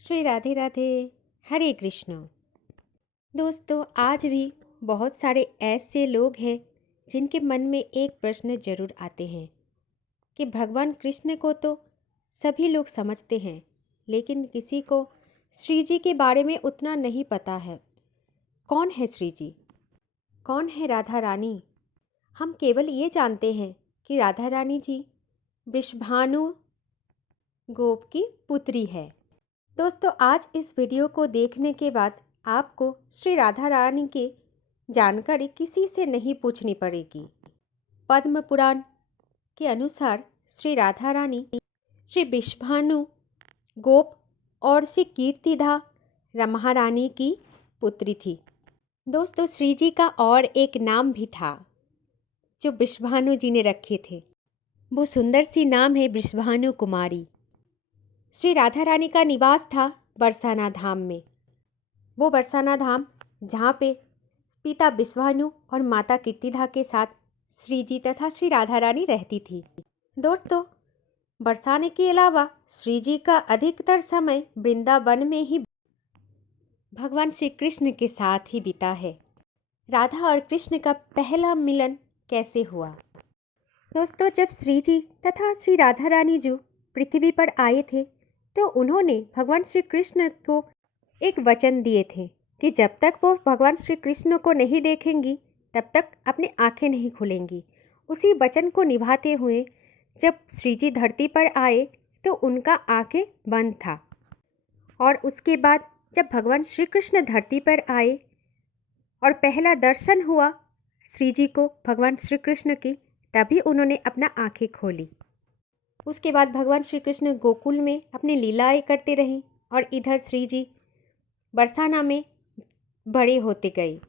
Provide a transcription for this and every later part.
श्री राधे राधे। हरे कृष्ण। दोस्तों, आज भी बहुत सारे ऐसे लोग हैं जिनके मन में एक प्रश्न जरूर आते हैं कि भगवान कृष्ण को तो सभी लोग समझते हैं, लेकिन किसी को श्री जी के बारे में उतना नहीं पता है। कौन है श्री जी? कौन है राधा रानी? हम केवल ये जानते हैं कि राधा रानी जी वृषभानु गोप की पुत्री है। दोस्तों, आज इस वीडियो को देखने के बाद आपको श्री राधा रानी की जानकारी किसी से नहीं पूछनी पड़ेगी। पद्म पुराण के अनुसार श्री राधा रानी श्री वृषभानु गोप और श्री कीर्तिदा महारानी की पुत्री थी। दोस्तों, श्री जी का और एक नाम भी था जो वृषभानु जी ने रखे थे। वो सुंदर सी नाम है वृषभानु कुमारी। श्री राधा रानी का निवास था बरसाना धाम में। वो बरसाना धाम जहाँ पे पिता विश्वानु और माता कीर्तिदा के साथ श्री जी तथा श्री राधा रानी रहती थी। दोस्तों, बरसाने के अलावा श्री जी का अधिकतर समय वृंदावन में ही भगवान श्री कृष्ण के साथ ही बीता है। राधा और कृष्ण का पहला मिलन कैसे हुआ? दोस्तों, जब श्री जी तथा श्री राधा रानी जो पृथ्वी पर आए थे तो उन्होंने भगवान श्री कृष्ण को एक वचन दिए थे कि जब तक वो भगवान श्री कृष्ण को नहीं देखेंगी तब तक अपनी आंखें नहीं खुलेंगी। उसी वचन को निभाते हुए जब श्री जी धरती पर आए तो उनका आंखें बंद था, और उसके बाद जब भगवान श्री कृष्ण धरती पर आए और पहला दर्शन हुआ श्री जी को भगवान श्री कृष्ण की, तभी उन्होंने अपना आंखें खोली। उसके बाद भगवान श्री कृष्ण गोकुल में अपनी लीलाएं करते रहे और इधर श्री जी बरसाना में बड़े होते गए।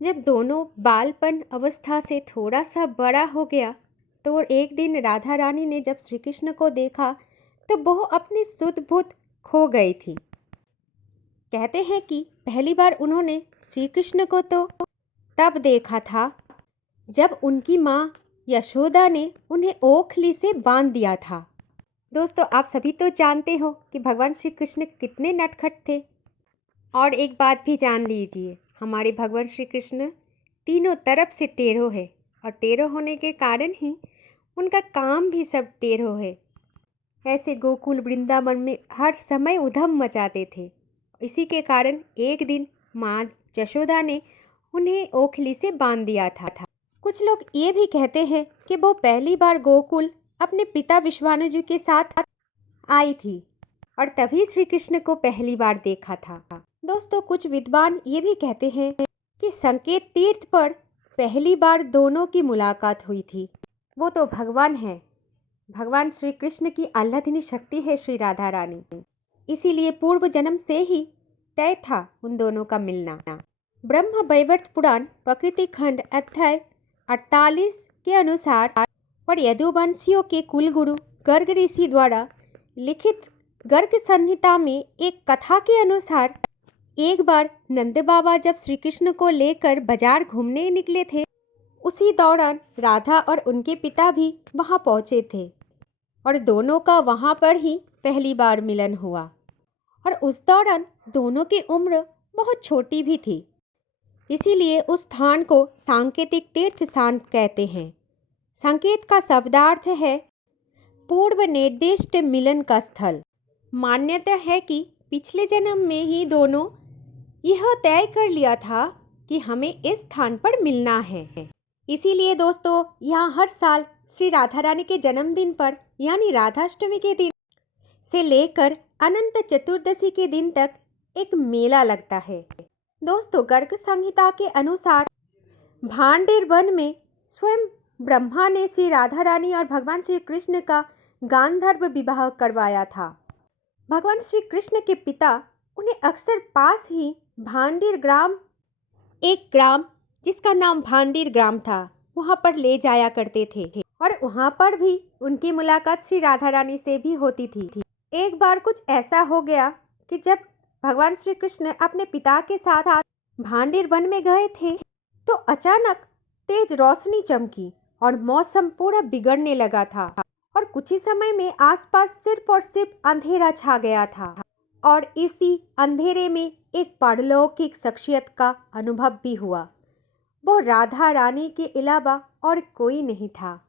जब दोनों बालपन अवस्था से थोड़ा सा बड़ा हो गया तो एक दिन राधा रानी ने जब श्री कृष्ण को देखा तो वो अपनी सुध बुध खो गई थी। कहते हैं कि पहली बार उन्होंने श्री कृष्ण को तो तब देखा था जब उनकी माँ यशोदा ने उन्हें ओखली से बांध दिया था। दोस्तों, आप सभी तो जानते हो कि भगवान श्री कृष्ण कितने नटखट थे। और एक बात भी जान लीजिए, हमारे भगवान श्री कृष्ण तीनों तरफ से टेढ़ो है, और टेढ़ो होने के कारण ही उनका काम भी सब टेढ़ो है। ऐसे गोकुल वृंदावन में हर समय उधम मचाते थे। इसी के कारण एक दिन माँ यशोदा ने उन्हें ओखली से बांध दिया था। कुछ लोग ये भी कहते हैं कि वो पहली बार गोकुल अपने पिता विश्वानु जी के साथ आई थी और तभी श्री कृष्ण को पहली बार देखा था। दोस्तों, कुछ विद्वान ये भी कहते हैं कि संकेत तीर्थ पर पहली बार दोनों की मुलाकात हुई थी। वो तो भगवान है, भगवान श्री कृष्ण की आह्लादिनी शक्ति है श्री राधा रानी। इसीलिए पूर्व जन्म से ही तय था उन दोनों का मिलना। ब्रह्म वैवर्त पुराण प्रकृति खंड अध्याय 48 के अनुसार और यदुवंशियों के कुलगुरु गर्ग ऋषि द्वारा लिखित गर्ग संहिता में एक कथा के अनुसार एक बार नंद बाबा जब श्री कृष्ण को लेकर बाजार घूमने निकले थे, उसी दौरान राधा और उनके पिता भी वहां पहुंचे थे और दोनों का वहां पर ही पहली बार मिलन हुआ। और उस दौरान दोनों की उम्र बहुत छोटी भी थी, इसीलिए उस स्थान को सांकेतिक तीर्थ स्थान कहते हैं। संकेत का शब्दार्थ है पूर्व निर्दिष्ट मिलन का स्थल। मान्यता है कि पिछले जन्म में ही दोनों यह तय कर लिया था कि हमें इस स्थान पर मिलना है। इसीलिए दोस्तों, यहाँ हर साल श्री राधा रानी के जन्मदिन पर यानी राधाष्टमी के दिन से लेकर अनंत चतुर्दशी के दिन तक एक मेला लगता है। दोस्तों, गर्ग संहिता के अनुसार भांडेर वन में स्वयं ब्रह्मा ने श्री राधा रानी और भगवान श्री कृष्ण का गांधर्व विवाह करवाया था। भगवान श्री कृष्ण के पिता उन्हें अक्सर पास ही भांडेर ग्राम, एक ग्राम जिसका नाम भांडेर ग्राम था, वहां पर ले जाया करते थे और वहां पर भी उनकी मुलाकात श्री राधा रानी से भी होती थी। एक बार कुछ ऐसा हो गया कि जब भगवान श्री कृष्ण अपने पिता के साथ भांडेर वन में गए थे तो अचानक तेज रोशनी चमकी और मौसम पूरा बिगड़ने लगा था और कुछ ही समय में आसपास सिर्फ और सिर्फ अंधेरा छा गया था और इसी अंधेरे में एक पारलौकिक शख्सियत का अनुभव भी हुआ। वो राधा रानी के अलावा और कोई नहीं था।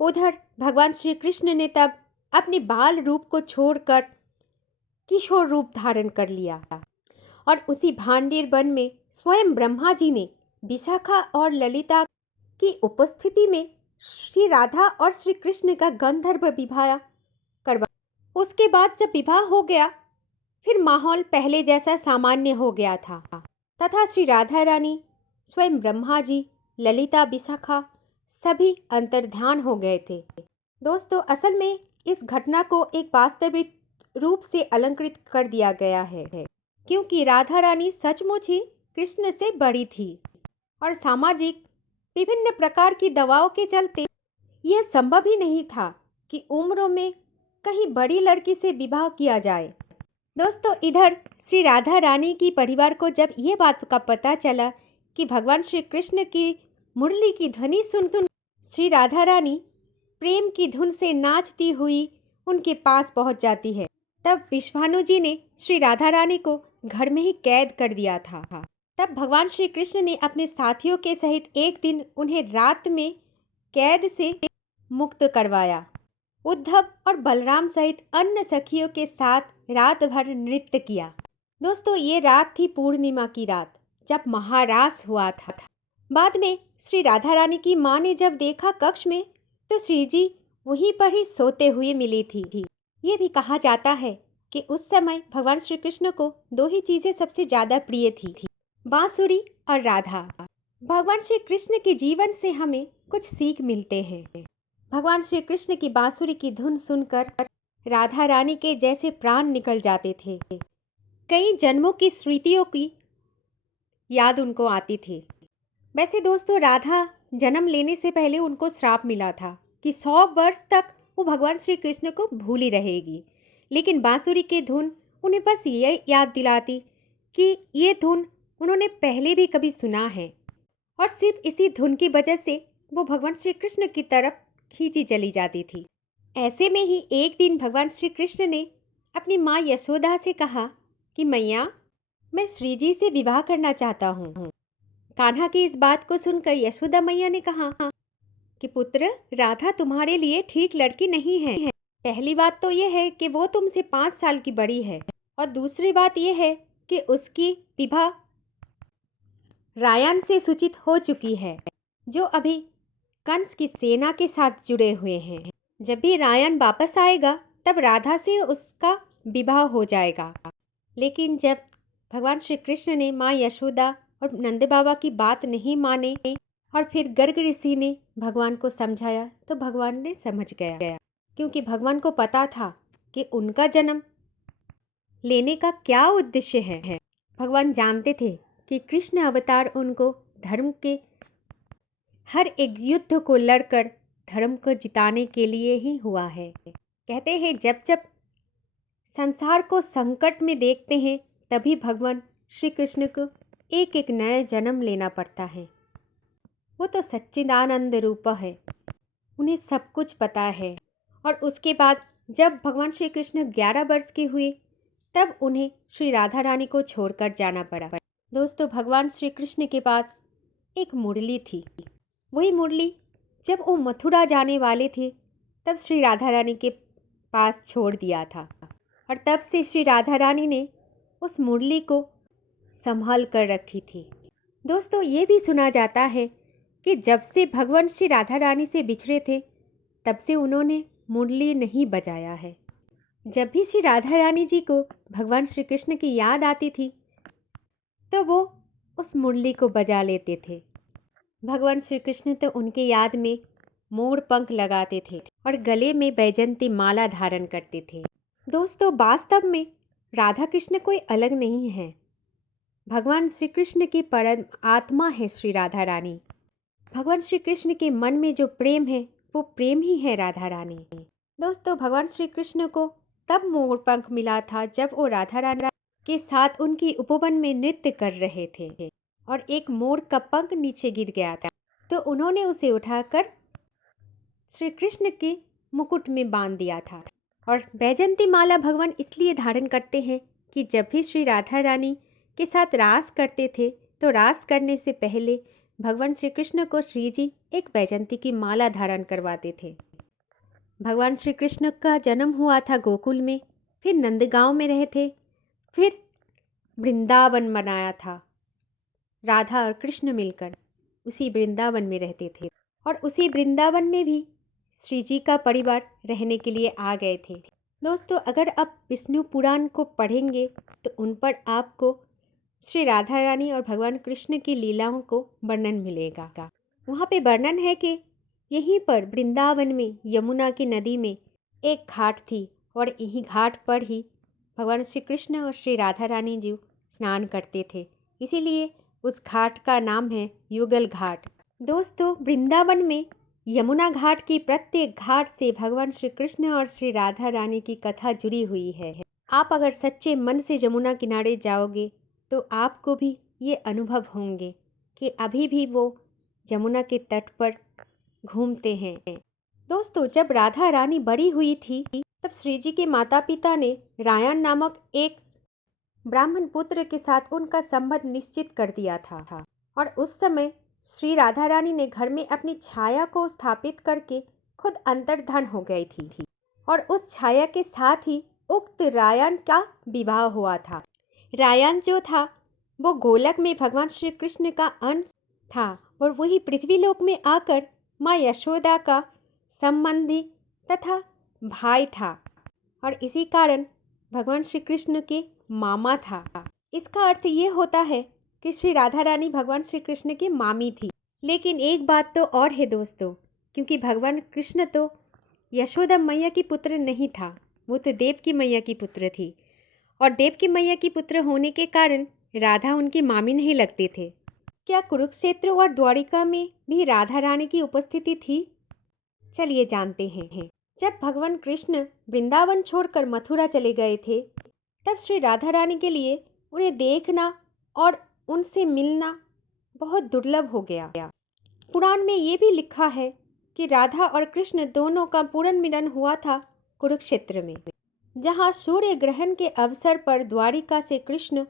उधर भगवान श्री कृष्ण ने तब अपने बाल रूप को छोड़कर किशोर रूप धारण कर लिया और उसी भांडेर वन में स्वयं ब्रह्मा जी ने विशाखा और ललिता की उपस्थिति में श्री राधा और श्री कृष्ण का गंधर्व विवाह करवा। उसके बाद जब विवाह हो गया, फिर माहौल पहले जैसा सामान्य हो गया था तथा श्री राधा रानी, स्वयं ब्रह्मा जी, ललिता, विशाखा सभी अंतर्ध्यान हो गए थे। दोस्तों, असल में इस घटना को एक वास्तविक रूप से अलंकृत कर दिया गया है क्योंकि राधा रानी सचमुच ही कृष्ण से बड़ी थी और सामाजिक विभिन्न प्रकार की दबाव के चलते यह संभव ही नहीं था कि उम्र में कहीं बड़ी लड़की से विवाह किया जाए। दोस्तों, इधर श्री राधा रानी की परिवार को जब यह बात का पता चला कि भगवान श्री कृष्ण की मुरली की ध्वनि सुन श्री राधा रानी प्रेम की धुन से नाचती हुई उनके पास पहुंच जाती है, तब विश्वानु जी ने श्री राधा रानी को घर में ही कैद कर दिया था। तब भगवान श्री कृष्ण ने अपने साथियों के सहित एक दिन उन्हें रात में कैद से मुक्त करवाया। उद्धव और बलराम सहित अन्य सखियों के साथ रात भर नृत्य किया। दोस्तों, ये रात थी पूर्णिमा की रात, जब महारास हुआ था। बाद में श्री राधा रानी की माँ ने जब देखा कक्ष में, तो श्री जी वहीं पर ही सोते हुए मिली थी। ये भी कहा जाता है कि उस समय भगवान श्री कृष्ण को दो ही चीजें सबसे ज्यादा प्रिय थी, बांसुरी और राधा। भगवान श्री कृष्ण के जीवन से हमें कुछ सीख मिलते हैं। भगवान श्री कृष्ण की बांसुरी की धुन सुनकर राधा रानी के जैसे प्राण निकल जाते थे। कई जन्मों की स्मृतियों की याद उनको आती थी। वैसे दोस्तों, राधा जन्म लेने से पहले उनको श्राप मिला था कि 100 वर्ष तक वो भगवान श्री कृष्ण को भूली रहेगी, लेकिन बांसुरी की धुन उन्हें बस ये याद दिलाती कि ये धुन उन्होंने पहले भी कभी सुना है और सिर्फ इसी धुन की वजह से वो भगवान श्री कृष्ण की तरफ खींची चली जाती थी। ऐसे में ही एक दिन भगवान श्री कृष्ण ने अपनी माँ यशोदा से कहा कि मैया, मैं श्री जी से विवाह करना चाहता हूँ। कान्हा की इस बात को सुनकर यशोदा मैया ने कहा कि पुत्र, राधा तुम्हारे लिए ठीक लड़की नहीं है। पहली बात तो यह है कि वो तुमसे 5 साल की बड़ी है और दूसरी बात यह है कि उसकी विवाह रायन से सूचित हो चुकी है, जो अभी कंस की सेना के साथ जुड़े हुए हैं। जब भी रायन वापस आएगा तब राधा से उसका विवाह हो जाएगा। लेकिन जब भगवान श्री कृष्ण ने माँ यशोदा और नंद बाबा की बात नहीं माने और फिर गर्ग ऋषि ने भगवान को समझाया, तो भगवान ने समझ गया, क्योंकि भगवान को पता था कि उनका जन्म लेने का क्या उद्देश्य है। भगवान जानते थे कि कृष्ण अवतार उनको धर्म के हर एक युद्ध को लड़कर धर्म को जिताने के लिए ही हुआ है। कहते हैं, जब जब संसार को संकट में देखते हैं तभी भगवान श्री कृष्ण को एक एक नया जन्म लेना पड़ता है। वो तो सच्चिदानंद रूप है, उन्हें सब कुछ पता है। और उसके बाद जब भगवान श्री कृष्ण 11 वर्ष के हुए तब उन्हें श्री राधा रानी को छोड़कर जाना पड़ा। दोस्तों, भगवान श्री कृष्ण के पास एक मुरली थी। वही मुरली जब वो मथुरा जाने वाले थे तब श्री राधा रानी के पास छोड़ दिया था और तब से श्री राधा रानी ने उस मुरली को संभाल कर रखी थी। दोस्तों, ये भी सुना जाता है कि जब से भगवान श्री राधा रानी से बिछड़े थे तब से उन्होंने मुरली नहीं बजाया है। जब भी श्री राधा रानी जी को भगवान श्री कृष्ण की याद आती थी तो वो उस मुरली को बजा लेते थे। भगवान श्री कृष्ण तो उनके याद में मोर पंख लगाते थे और गले में बैजंती माला धारण करते थे। दोस्तों, वास्तव में राधा कृष्ण कोई अलग नहीं है, भगवान श्री कृष्ण की परम आत्मा है श्री राधा रानी। भगवान श्री कृष्ण के मन में जो प्रेम है वो प्रेम ही है राधा रानी। दोस्तों, भगवान श्री कृष्ण को तब मोर पंख मिला था जब वो राधा रानी के साथ उनकी उपवन में नृत्य कर रहे थे और एक मोर का पंख नीचे गिर गया था, तो उन्होंने उसे उठाकर श्री कृष्ण के मुकुट में बांध दिया था और वैजयंती माला भगवान इसलिए धारण करते हैं कि जब भी श्री राधा रानी के साथ रास करते थे तो रास करने से पहले भगवान श्री कृष्ण को श्री जी एक वैजयंती की माला धारण करवाते थे। भगवान श्री कृष्ण का जन्म हुआ था गोकुल में, फिर नंदगांव में रहे थे, फिर वृंदावन बनाया था। राधा और कृष्ण मिलकर उसी वृंदावन में रहते थे और उसी वृंदावन में भी श्री जी का परिवार रहने के लिए आ गए थे। दोस्तों, अगर आप विष्णु पुराण को पढ़ेंगे तो उन पर आपको श्री राधा रानी और भगवान कृष्ण की लीलाओं को वर्णन मिलेगा। वहाँ पे वर्णन है कि यहीं पर वृंदावन में यमुना की नदी में एक घाट थी और यही घाट पर ही भगवान श्री कृष्ण और श्री राधा रानी जी स्नान करते थे, इसीलिए उस घाट का नाम है युगल घाट। दोस्तों, वृंदावन में यमुना घाट की प्रत्येक घाट से भगवान श्री कृष्ण और श्री राधा रानी की कथा जुड़ी हुई है। आप अगर सच्चे मन से यमुना किनारे जाओगे तो आपको भी ये अनुभव होंगे कि अभी भी वो यमुना के तट पर घूमते हैं। दोस्तों, जब राधा रानी बड़ी हुई थी तब श्री जी के माता पिता ने रायन नामक एक ब्राह्मण पुत्र के साथ उनका संबंध निश्चित कर दिया था और उस समय श्री राधा रानी ने घर में अपनी छाया को स्थापित करके खुद अंतर्धान हो गई थी और उस छाया के साथ ही उक्त रायन का विवाह हुआ था। रायन जो था वो गोलक में भगवान श्री कृष्ण का अंश था और वही पृथ्वीलोक में आकर माँ यशोदा का संबंधी तथा भाई था और इसी कारण भगवान श्री कृष्ण के मामा था। इसका अर्थ ये होता है कि श्री राधा रानी भगवान श्री कृष्ण की मामी थी। लेकिन एक बात तो और है दोस्तों, क्योंकि भगवान कृष्ण तो यशोदा मैया की पुत्र नहीं था, वो तो देव की मैया की पुत्र थी और देव की मैया की पुत्र होने के कारण राधा उनकी मामी नहीं लगते थे। क्या कुरुक्षेत्र और द्वारिका में भी राधा रानी की उपस्थिति थी? चलिए जानते हैं। जब भगवान कृष्ण वृंदावन छोड़कर मथुरा चले गए थे तब श्री राधा रानी के लिए उन्हें देखना और उनसे मिलना बहुत दुर्लभ हो गया। पुराण में ये भी लिखा है कि राधा और कृष्ण दोनों का पूर्ण मिलन हुआ था कुरुक्षेत्र में, जहाँ सूर्य ग्रहण के अवसर पर द्वारिका से कृष्ण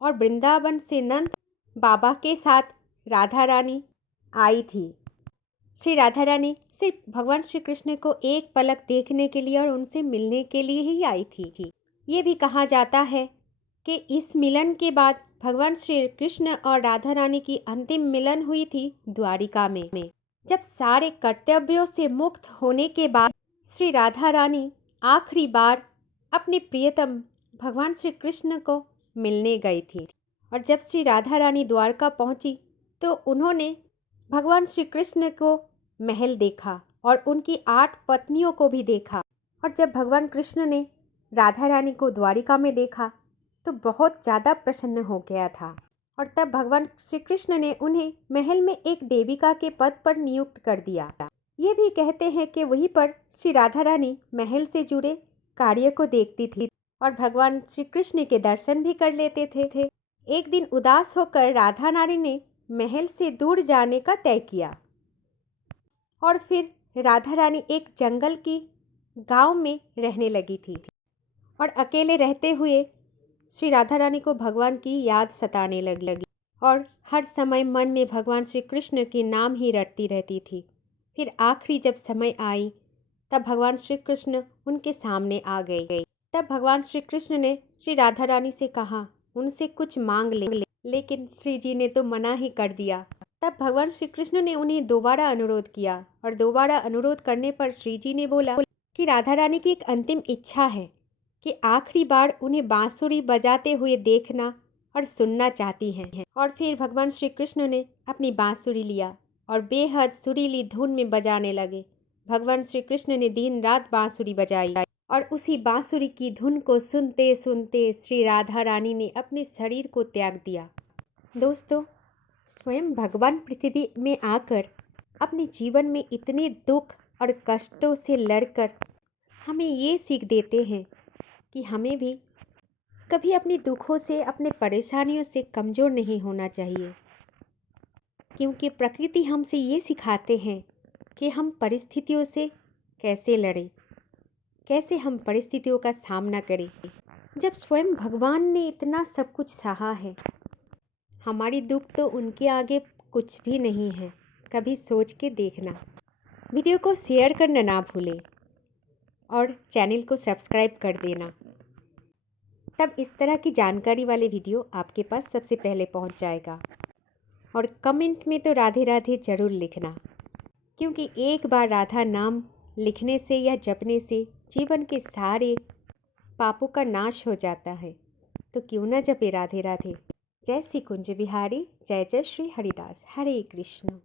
और वृंदावन से नंद बाबा के साथ राधा रानी आई थी। श्री राधा रानी सिर्फ भगवान श्री कृष्ण को एक पलक देखने के लिए और उनसे मिलने के लिए ही आई थी। ये भी कहा जाता है कि इस मिलन के बाद भगवान श्री कृष्ण और राधा रानी की अंतिम मिलन हुई थी द्वारिका में। जब सारे कर्तव्यों से मुक्त होने के बाद श्री राधा रानी आखिरी बार अपने प्रियतम भगवान श्री कृष्ण को मिलने गई थी और जब श्री राधा रानी द्वारका पहुंची तो उन्होंने भगवान श्री कृष्ण को महल देखा और उनकी 8 पत्नियों को भी देखा और जब भगवान कृष्ण ने राधा रानी को द्वारिका में देखा तो बहुत ज़्यादा प्रसन्न हो गया था और तब भगवान श्री कृष्ण ने उन्हें महल में एक देविका के पद पर नियुक्त कर दिया। ये भी कहते हैं कि वहीं पर श्री राधा रानी महल से जुड़े कार्य को देखती थी और भगवान श्री कृष्ण के दर्शन भी कर लेते थे। एक दिन उदास होकर राधा रानी ने महल से दूर जाने का तय किया और फिर राधा रानी एक जंगल की गांव में रहने लगी थी और अकेले रहते हुए श्री राधा रानी को भगवान की याद सताने लगी और हर समय मन में भगवान श्री कृष्ण के नाम ही रटती रहती थी। फिर आखिरी जब समय आई तब भगवान श्री कृष्ण उनके सामने आ गए। तब भगवान श्री कृष्ण ने श्री राधा रानी से कहा उनसे कुछ मांग ले, लेकिन श्री जी ने तो मना ही कर दिया। तब भगवान श्री कृष्ण ने उन्हें दोबारा अनुरोध किया और दोबारा अनुरोध करने पर श्री जी ने बोला कि राधा रानी की एक अंतिम इच्छा है कि आखिरी बार उन्हें बांसुरी बजाते हुए देखना और सुनना चाहती हैं। और फिर भगवान श्री कृष्ण ने अपनी बांसुरी लिया और बेहद सुरीली धुन में बजाने लगे। भगवान श्री कृष्ण ने दिन रात बांसुरी बजाई और उसी बांसुरी की धुन को सुनते सुनते श्री राधा रानी ने अपने शरीर को त्याग दिया। दोस्तों, स्वयं भगवान पृथ्वी में आकर अपने जीवन में इतने दुख और कष्टों से लड़कर हमें ये सीख देते हैं कि हमें भी कभी अपने दुखों से, अपने परेशानियों से कमज़ोर नहीं होना चाहिए, क्योंकि प्रकृति हमसे ये सिखाते हैं कि हम परिस्थितियों से कैसे लड़ें, कैसे हम परिस्थितियों का सामना करें जब स्वयं भगवान ने इतना सब कुछ सहा है। हमारी दुख तो उनके आगे कुछ भी नहीं है। कभी सोच के देखना। वीडियो को शेयर करना ना भूलें और चैनल को सब्सक्राइब कर देना। तब इस तरह की जानकारी वाले वीडियो आपके पास सबसे पहले पहुंच जाएगा। और कमेंट में तो राधे राधे ज़रूर लिखना, क्योंकि एक बार राधा नाम लिखने से या जपने से जीवन के सारे पापों का नाश हो जाता है। तो क्यों ना जपे राधे राधे। जय श्री कुंज बिहारी, जय जय श्री हरिदास। हरे कृष्ण।